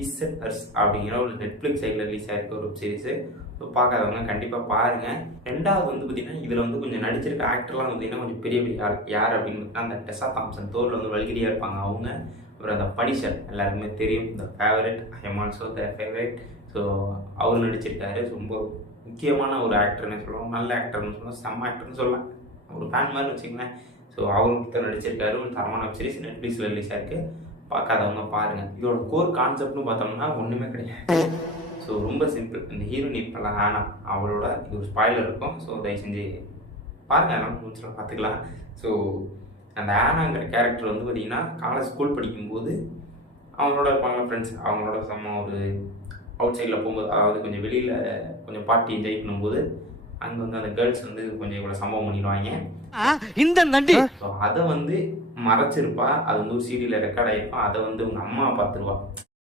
Is a nurse அப்படிங்கிற ஒரு Netflix சைடில் ரிலீஸ் ஆகிருக்க ஒரு வெப் சீரிஸு. ஸோ பார்க்காதவங்க கண்டிப்பாக பாருங்கள். ரெண்டாவது வந்து பார்த்தீங்கன்னா இதில் வந்து கொஞ்சம் நடிச்சிருக்க ஆக்டர்லாம் வந்து பார்த்தீங்கன்னா கொஞ்சம் பெரிய பெரிய ஆள். யார் அப்படின்னு பார்த்தீங்கன்னா அந்த டெசா தாம்சன், தோரில் வந்து வல்கிரியாக இருப்பாங்க அவங்க. அப்புறம் அந்த பனிஷர் எல்லாருக்குமே தெரியும், இந்த favourite, I am also the favourite. So அவர் நடிச்சிருக்காரு. ரொம்ப முக்கியமான ஒரு ஆக்டர்னு சொல்லுவோம், நல்ல ஆக்டர்னு சொல்லுவோம், செம்ம ஆக்டர்னு சொல்லலாம், ஒரு ஃபேன் மாதிரி வச்சுக்கங்களேன். ஸோ அவர்கிட்ட நடிச்சிருக்காரு. ஒரு தரமான வெப் சீரிஸ் நெட்ஃப்ளிக்ஸில் ரிலீஸ் ஆயிருக்கு. பார்க்காதவங்க பாருங்கள். இதோட கோர் கான்செப்ட்னு பார்த்தோம்னா ஒன்றுமே கிடையாது. ஸோ ரொம்ப சிம்பிள். இந்த ஹீரோயின் இப்போல்லாம் ஆனா அவளோட இது ஒரு ஸ்பாய்லர் இருக்கும். ஸோ தயவு செஞ்சு பாருங்கள், அதெல்லாம் முடிச்சுலாம் பார்த்துக்கலாம். ஸோ அந்த ஆனாங்கிற கேரக்டர் வந்து பார்த்திங்கன்னா காலேஜ் ஸ்கூல் படிக்கும்போது அவங்களோட இருப்பாங்க ஃப்ரெண்ட்ஸ், அவங்களோட செம்ம ஒரு அவுட் சைடில் போகும்போது, அதாவது கொஞ்சம் வெளியில் கொஞ்சம் பார்ட்டி என்ஜாய் பண்ணும்போது அங்கே வந்து அந்த கேர்ள்ஸ் வந்து கொஞ்சம் இவ்வளோ சம்பவம் பண்ணிடுவாங்க. இந்த நண்டி ஸோ அதை வந்து மறைச்சிருப்பா. அது வந்து ஒரு சீடியில் ரெக்கார்ட் ஆகிருப்பா. அதை வந்து உங்கள் அம்மா பார்த்துருவா.